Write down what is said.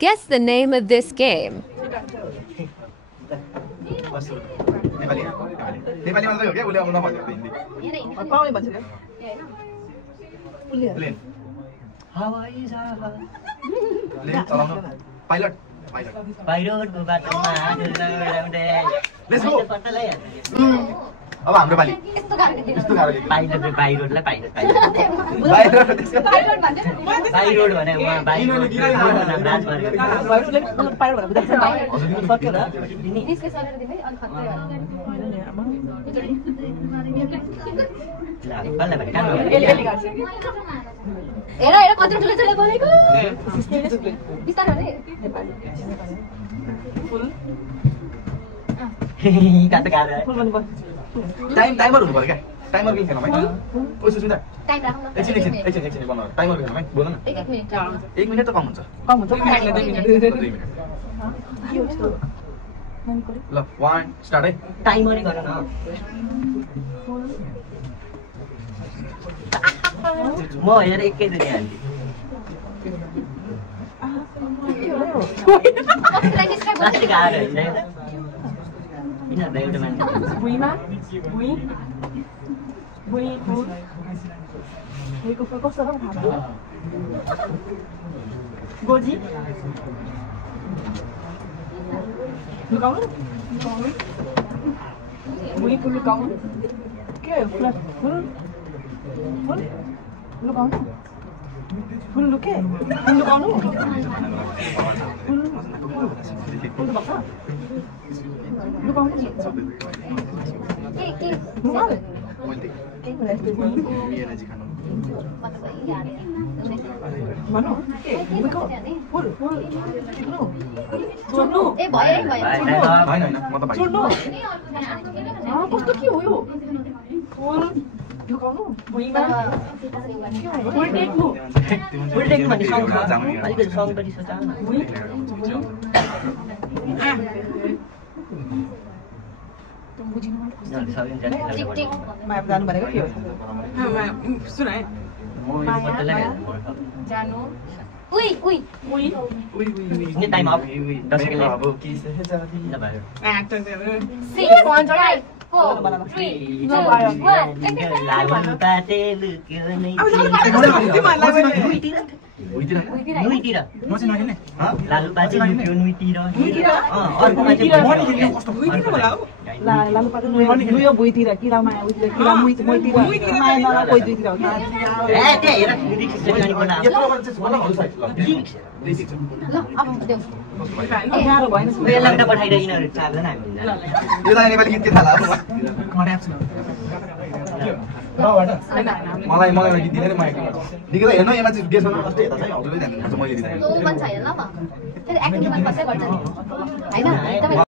Guess the name of this game. Pilot. Let's go. अब हाम्रो पाली यस्तो गाह्रो पाइलट बाइरोडलाई पाइलट बाइरोड भने बाइरोड टाइमर हुनु पर्यो क्या टाइमर के खेलौँ है ओ सुन्दा टाइम राखौँ न एकछिन बनाऊ टाइमर खेलौँ है बोल न 1 मिनेट त कम हुन्छ ल 1 स्टार्ट है टाइमरै गर न म हेर एकै दिन हाल्छु Goji. Lukaunu. Bui full lukaunu. Ke full lukaunu. Full luke. Full lukaunu. Full baksa. Lukaunu. Mana? Full. Chorno. भयो हैन म त भाइ Chorno. कस्तो के हो यो? Full. लुकाउनु भुइँमा फुल टेक्नु फुल टेक भन्ने सङ छ अलिकति सङ पनि सोच न माया जानु भनेको के हो सुन है जानु उइ टाइम अफ 10 सेकेन्ड अब के छ भयो एक्टर नेपाली गीत के थाहा मलाई गीत दिने म एक्टिङ गर्छु निकै त हेर्नु एमा चाहिँ गेस गर्नु कस्तो हेर्दा चाहिँ हजुरले ध्यान दिनुहुन्छ मैले दिँदैन तो मन छैन ल म फेरि एक्टिङ मन कसै गर्छ नि हैन